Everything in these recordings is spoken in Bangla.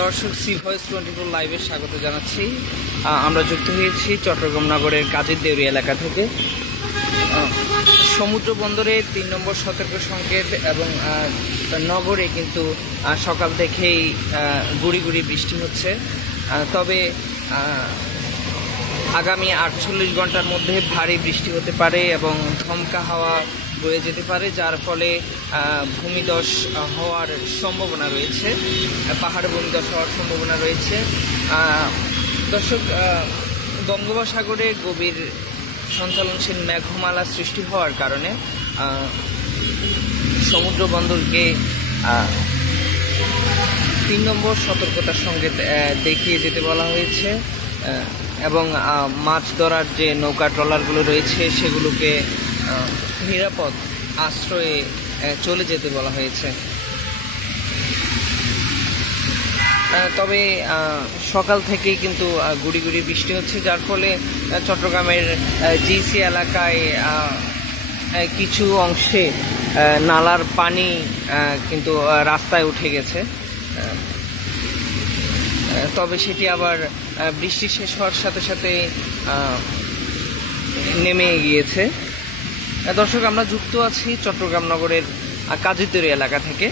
দর্শক সি ভয়েস 24 লাইভে স্বাগত জানাচ্ছি। আমরা যুক্ত হয়েছি চট্টগ্রাম নগরের কাজীর দেউরি এলাকা থেকে। সমুদ্র বন্দরে 3 নম্বর সতর্ক সংকেত এবং নগরে কিন্তু সকাল থেকেই গুড়ি গুড়ি বৃষ্টি হচ্ছে। তবে আগামী 48 ঘন্টার মধ্যে ভারী বৃষ্টি হতে পারে এবং ধমকা হাওয়া বয়ে যেতে পারে, যার ফলে ভূমিধস হওয়ার সম্ভাবনা রয়েছে, পাহাড়ে ভূমিধস হওয়ার সম্ভাবনা রয়েছে। দর্শক, বঙ্গোপসাগরে গভীর সঞ্চালনশীল মেঘমালা সৃষ্টি হওয়ার কারণে সমুদ্র বন্দরকে 3 নম্বর সতর্কতার সংকেত দেখিয়ে যেতে বলা হয়েছে এবং মাছ ধরার যে নৌকা ট্রলারগুলো রয়েছে সেগুলোকে নিরাপদ আশ্রয়ে চলে যেতে বলা হয়েছে। তবে সকাল থেকেই কিন্তু গুড়ি গুড়ি বৃষ্টি হচ্ছে, যার ফলে চট্টগ্রামের জিসি এলাকায় কিছু অংশে নালার পানি কিন্তু রাস্তায় উঠে গেছে। তবে সেটি আবার বৃষ্টি শেষ হওয়ার সাথে সাথে নেমে গিয়েছে। দর্শক, আমরা যুক্ত আছি চট্টগ্রাম নগরের কাজীর দেউরি এলাকা থেকে।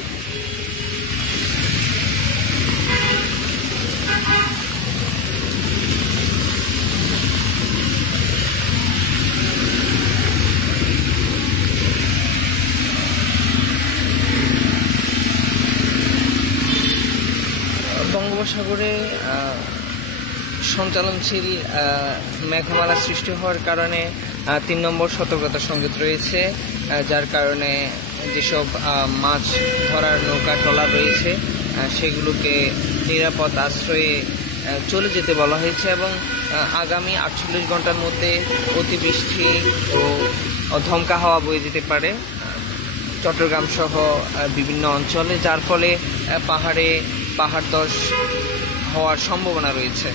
বঙ্গোপসাগরে সঞ্চালনশীল মেঘমালা সৃষ্টি হওয়ার কারণে 3 নম্বর সতর্কতা সংকেত রয়েছে, যার কারণে যেসব মাছ ধরার নৌকা ট্রলার রয়েছে সেগুলোকে নিরাপদ আশ্রয়ে চলে যেতে বলা হয়েছে এবং আগামী 48 ঘন্টার মধ্যে অতিবৃষ্টি ও ধমকা হাওয়া বয়ে যেতে পারে চট্টগ্রাম সহ বিভিন্ন অঞ্চলে, যার ফলে পাহাড় ধস হওয়ার সম্ভাবনা রয়েছে।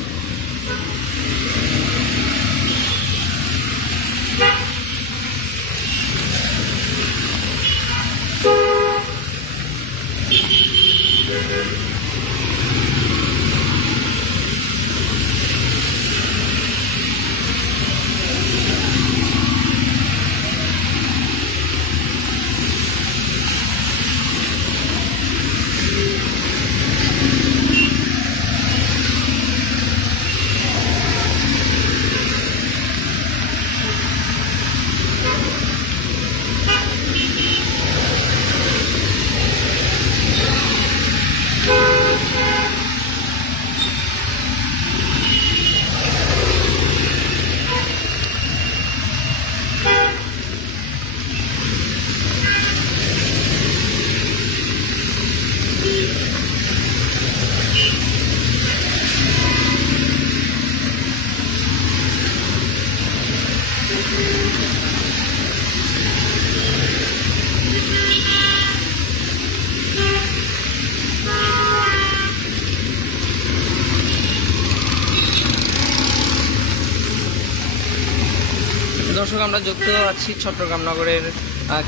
দর্শক, আমরা যুক্ত আছি চট্টগ্রাম নগরের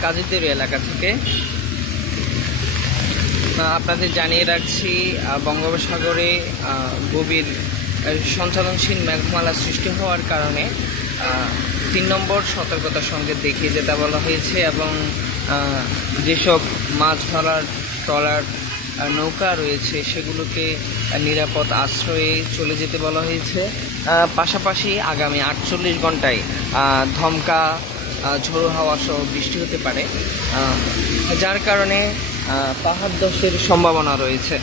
কাজীর দেউরি এলাকা থেকে। আপনাদের জানিয়ে রাখছি, বঙ্গোপসাগরে গভীর সঞ্চালনশীল মেঘমালা সৃষ্টি হওয়ার কারণে 3 নম্বর সতর্কতা সংকেত দেখিয়ে যেতে বলা হয়েছে এবং যেসব মাছ ধরার ট্রলার নৌকা রয়েছে সেগুলোকে নিরাপদ আশ্রয়ে চলে যেতে বলা হয়েছে। পাশাপাশি আগামী 48 ঘন্টায় ধমকা, ঝোড়ো হাওয়া সহ বৃষ্টি হতে পারে, যার কারণে পাহাড় ধসের সম্ভাবনা রয়েছে।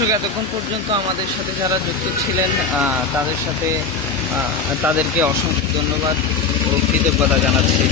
দর্শক, এতক্ষণ পর্যন্ত আমাদের সাথে যারা যুক্ত ছিলেন তাদেরকে অসংখ্য ধন্যবাদ ও কৃতজ্ঞতা জানাচ্ছি।